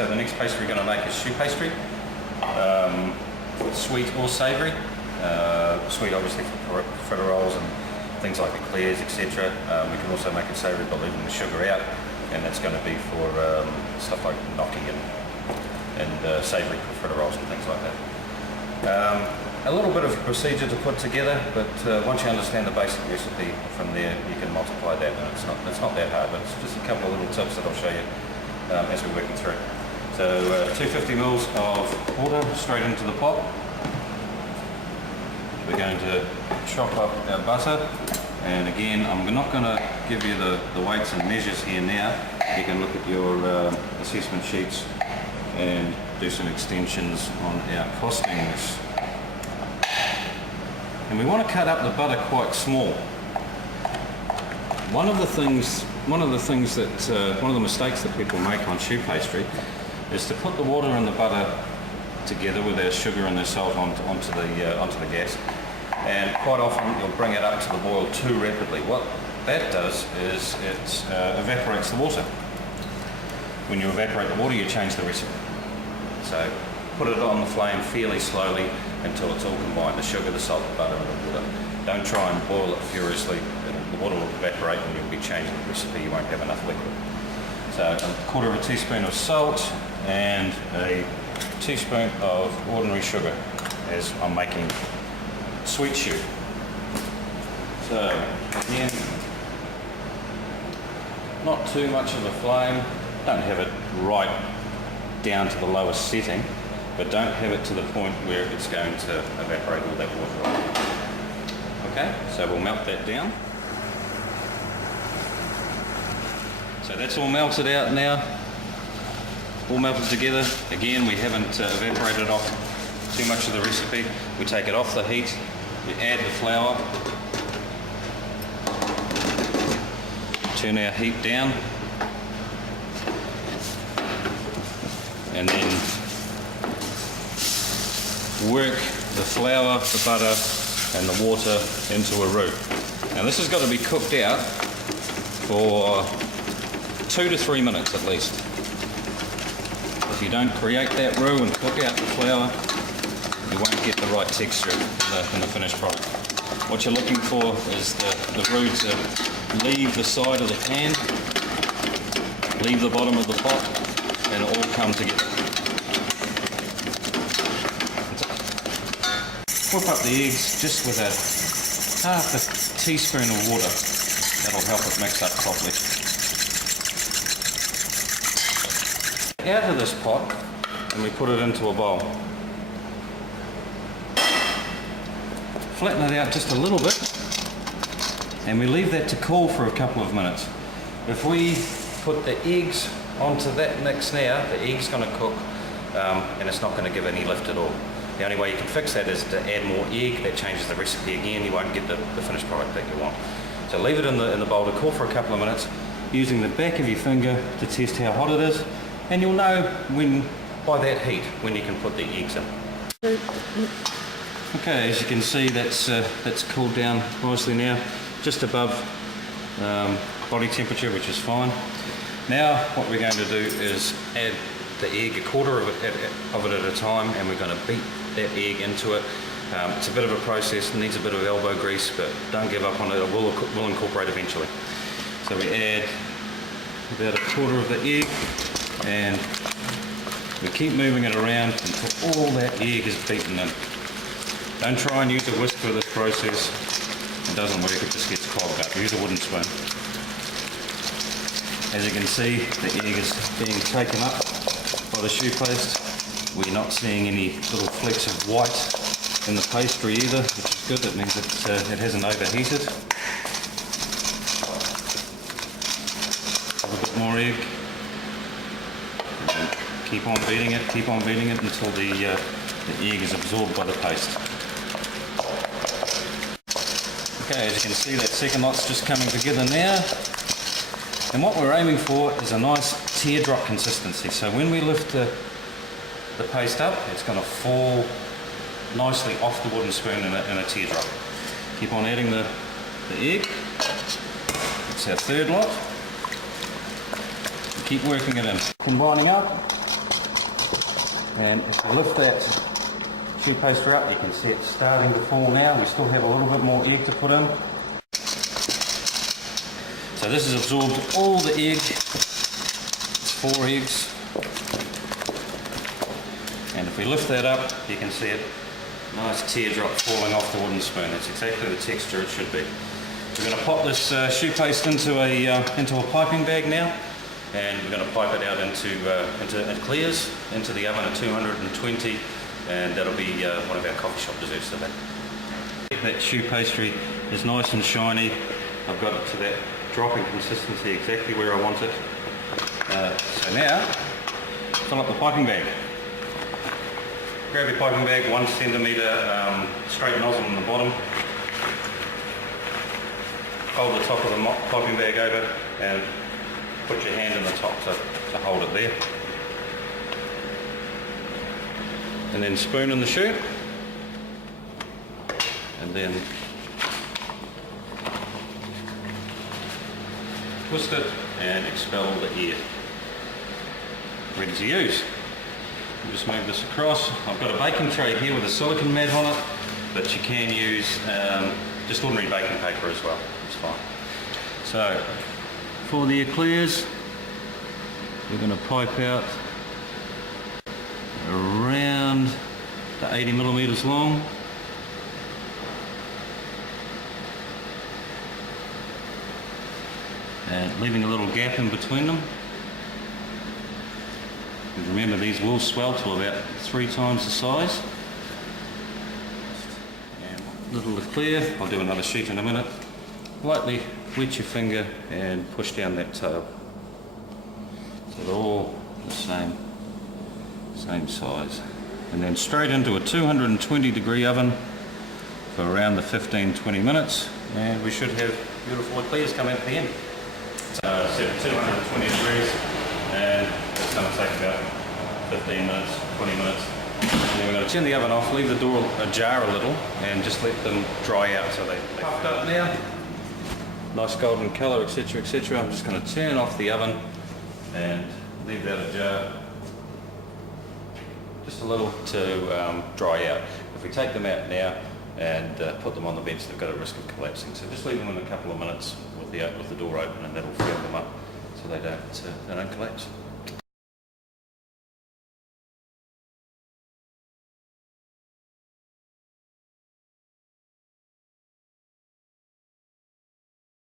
so the next pastry we're going to make is choux pastry. Sweet or savoury. Sweet obviously for fritter rolls and things like eclairs, etc. We can also make it savoury by leaving the sugar out, and that's going to be for stuff like gnocchi and savoury for fritter rolls and things like that. A little bit of procedure to put together, but once you understand the basic recipe from there, you can multiply that, and it's not that hard, but it's just a couple of little tips that I'll show you as we're working through. So 250 mils of water straight into the pot. We're going to chop up our butter, and again I'm not going to give you the weights and measures here now. You can look at your assessment sheets and do some extensions on our costings. And we want to cut up the butter quite small. One of the mistakes that people make on choux pastry is to put the water and the butter together with our sugar and the salt onto the gas, and quite often you'll bring it up to the boil too rapidly. What that does is it evaporates the water. When you evaporate the water, you change the recipe. So put it on the flame fairly slowly until it's all combined, the sugar, the salt, the butter and the water. Don't try and boil it furiously. The water will evaporate and you'll be changing the recipe, you won't have enough liquid. So a quarter of a teaspoon of salt and a teaspoon of ordinary sugar as I'm making sweet choux. So again, not too much of a flame, don't have it right down to the lowest setting, but don't have it to the point where it's going to evaporate all that water. Okay, so we'll melt that down. So that's all melted out now, all melted together. Again, we haven't evaporated off too much of the recipe. We take it off the heat, we add the flour, turn our heat down, and then work the flour, the butter and the water into a roux. Now this has got to be cooked out for 2 to 3 minutes at least. If you don't create that roux and cook out the flour, you won't get the right texture in the finished product. What you're looking for is the roux to leave the side of the pan, leave the bottom of the pot, and it all come together. Whip up the eggs just with half a teaspoon of water. That'll help it mix up properly. Out of this pot, and we put it into a bowl. Flatten it out just a little bit, and we leave that to cool for a couple of minutes. If we put the eggs onto that mix now, the egg's going to cook and it's not going to give any lift at all. The only way you can fix that is to add more egg. That changes the recipe again. You won't get the finished product that you want. So leave it in the bowl to cool for a couple of minutes, using the back of your finger to test how hot it is, and you'll know by that heat when you can put the eggs in. Okay, as you can see, that's cooled down nicely now, just above body temperature, which is fine. Now what we're going to do is add the egg, a quarter of it at a time, and we're going to beat that egg into it. It's a bit of a process, needs a bit of elbow grease, but don't give up on it, it will incorporate eventually. So we add about a quarter of the egg, and we keep moving it around until all that egg is beaten in. Don't try and use a whisk for this process, it doesn't work, it just gets clogged up. Use a wooden spoon. As you can see, the egg is being taken up by the choux paste. We're not seeing any little flecks of white in the pastry either, which is good. That means it hasn't overheated. A little bit more egg. Keep on beating it until the egg is absorbed by the paste. Okay, as you can see, that second lot's just coming together now. And what we're aiming for is a nice teardrop consistency. So when we lift the paste up, it's going to fall nicely off the wooden spoon in a teardrop. Keep on adding the egg. It's our third lot. Keep working it in. Combining up And if you lift that choux pastry up, you can see it's starting to fall now. We still have a little bit more egg to put in. So this has absorbed all the egg. It's 4 eggs. And if we lift that up, you can see it. Nice teardrop falling off the wooden spoon. That's exactly the texture it should be. We're going to pop this choux paste into a piping bag now, and we're going to pipe it out into clears into the oven at 220, and that'll be one of our coffee shop desserts today. That choux pastry is nice and shiny. I've got it to that dropping consistency exactly where I want it. So now, fill up the piping bag. Grab your piping bag, 1 centimetre straight nozzle on the bottom. Hold the top of the piping bag over and put your hand in the top to hold it there. And then spoon in the choux. And then twist it and expel the air. Ready to use. We'll just move this across. I've got a baking tray here with a silicone mat on it, but you can use just ordinary baking paper as well. It's fine. So for the eclairs, we're going to pipe out around to 80 millimeters long. And leaving a little gap in between them. And remember, these will swell to about 3 times the size. And little eclair, I'll do another sheet in a minute. Lightly wet your finger and push down that tail. So they're all the same size. And then straight into a 220 degree oven for around the 15-20 minutes, and we should have beautiful eclairs come out at the end. So set at 220 degrees, and it's going to take about 15 minutes, 20 minutes. And then we're going to turn the oven off, leave the door ajar a little, and just let them dry out so they puffed up now. Nice golden colour, etc, etc. I'm just going to turn off the oven and leave that ajar just a little to dry out. If we take them out now and put them on the bench, they've got a risk of collapsing. So just leave them in a couple of minutes with the door open, and that'll firm them up so they don't collapse.